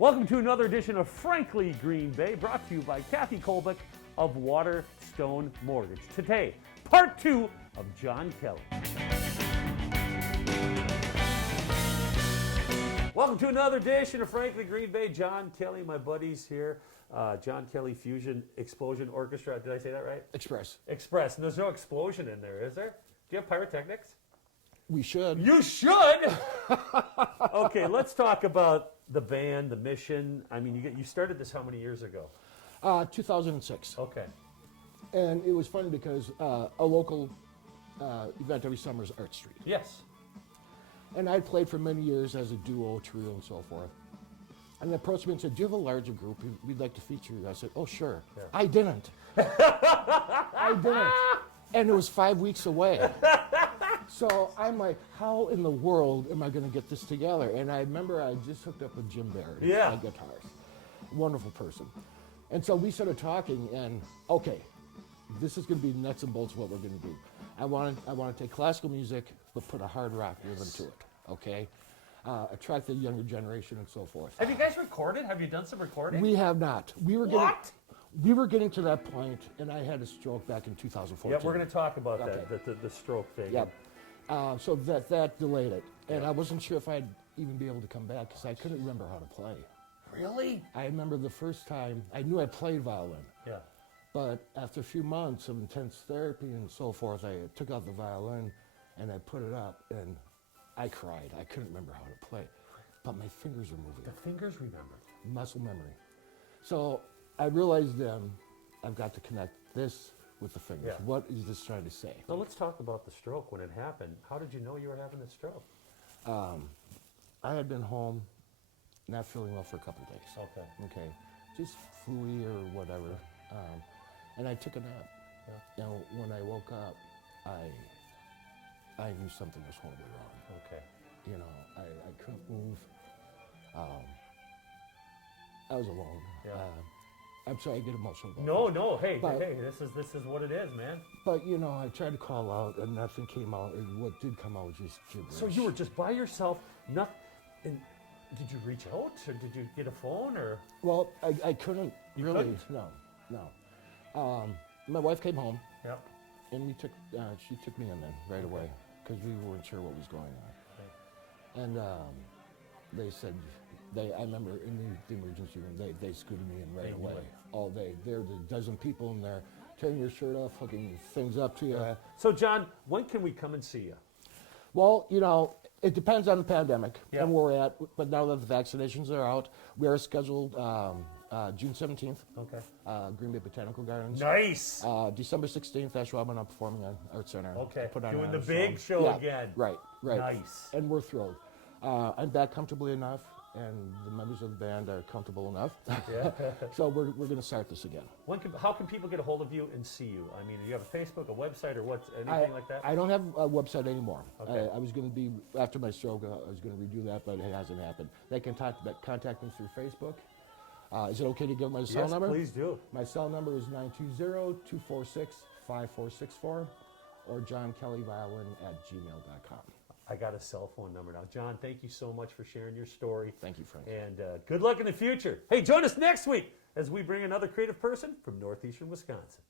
Welcome to another edition of Frankly Green Bay, brought to you by Kathy Kolbeck of Waterstone Mortgage. Today, part two of John Kelley. Welcome to another edition of Frankly Green Bay. John Kelley, my buddies here. John Kelley Fusion Explosion Orchestra. Did I say that right? Express. And there's no explosion in there, is there? Do you have pyrotechnics? We should. You should! Okay, let's talk about the band, the mission. I mean, you started this how many years ago? 2006. Okay. And it was funny because a local event every summer is Art Street. Yes. And I played for many years as a duo, trio, and so forth. And they approached me and said, do you have a larger group? We'd like to feature you. I said, oh, sure. Yeah. I didn't. I didn't. And it was 5 weeks away. So I'm like, how in the world am I going to get this together? And I remember I just hooked up with Jim Barrett, my guitarist. Wonderful person. And so we started talking, and okay, this is going to be nuts and bolts of what we're going to do. I want to take classical music, but put a hard rock rhythm to it, okay? Attract the younger generation and so forth. Have you guys recorded? Have you done some recording? We have not. We were getting to that point, and I had a stroke back in 2014. Yeah, we're going to talk about that, the stroke thing. Yep. So that delayed it. And I wasn't sure if I'd even be able to come back because I couldn't remember how to play. Really? I remember the first time, I knew I played violin. Yeah. But after a few months of intense therapy and so forth, I took out the violin and I put it up and I cried. I couldn't remember how to play. But my fingers were moving. The fingers remembered. Muscle memory. So I realized then I've got to connect this with the fingers. Yeah. What is this trying to say? So let's talk about the stroke when it happened. How did you know you were having the stroke? I had been home, not feeling well for a couple of days. Okay. Just flu-y or whatever. And I took a nap. Yeah. Now, when I woke up, I knew something was horribly wrong. Okay. You know, I couldn't move. I was alone. Yeah. I'm sorry, I get emotional. No. Hey, this is what it is, man. But you know, I tried to call out, and nothing came out. And what did come out was just gibberish. So you were just by yourself. And did you reach out, or did you get a phone, or? Well, I couldn't really. Couldn't? No. My wife came home. Yeah. And she took me in then right away because we weren't sure what was going on. Okay. And they said. I remember in the emergency room, they scooted me in right away, all day. There's a dozen people in there, tearing your shirt off, hooking things up to you. So, John, when can we come and see you? Well, you know, it depends on the pandemic and where we're at. But now that the vaccinations are out, we are scheduled June 17th. Okay. Green Bay Botanical Gardens. Nice. December 16th, that's where I'm performing at Art Center. Okay. Doing the big show again. Right. Nice. And we're thrilled. I'm back comfortably enough. And the members of the band are comfortable enough. Yeah. So we're going to start this again. How can people get a hold of you and see you? I mean, do you have a Facebook, a website, or anything like that? I don't have a website anymore. Okay. I was going to be, after my stroke, I was going to redo that, but it hasn't happened. They can contact me through Facebook. Is it okay to give my cell number? Yes, please do. My cell number is 920-246-5464 or johnkelleyviolin@gmail.com. I got a cell phone number now. John, thank you so much for sharing your story. Thank you, Frank. And good luck in the future. Hey, join us next week as we bring another creative person from northeastern Wisconsin.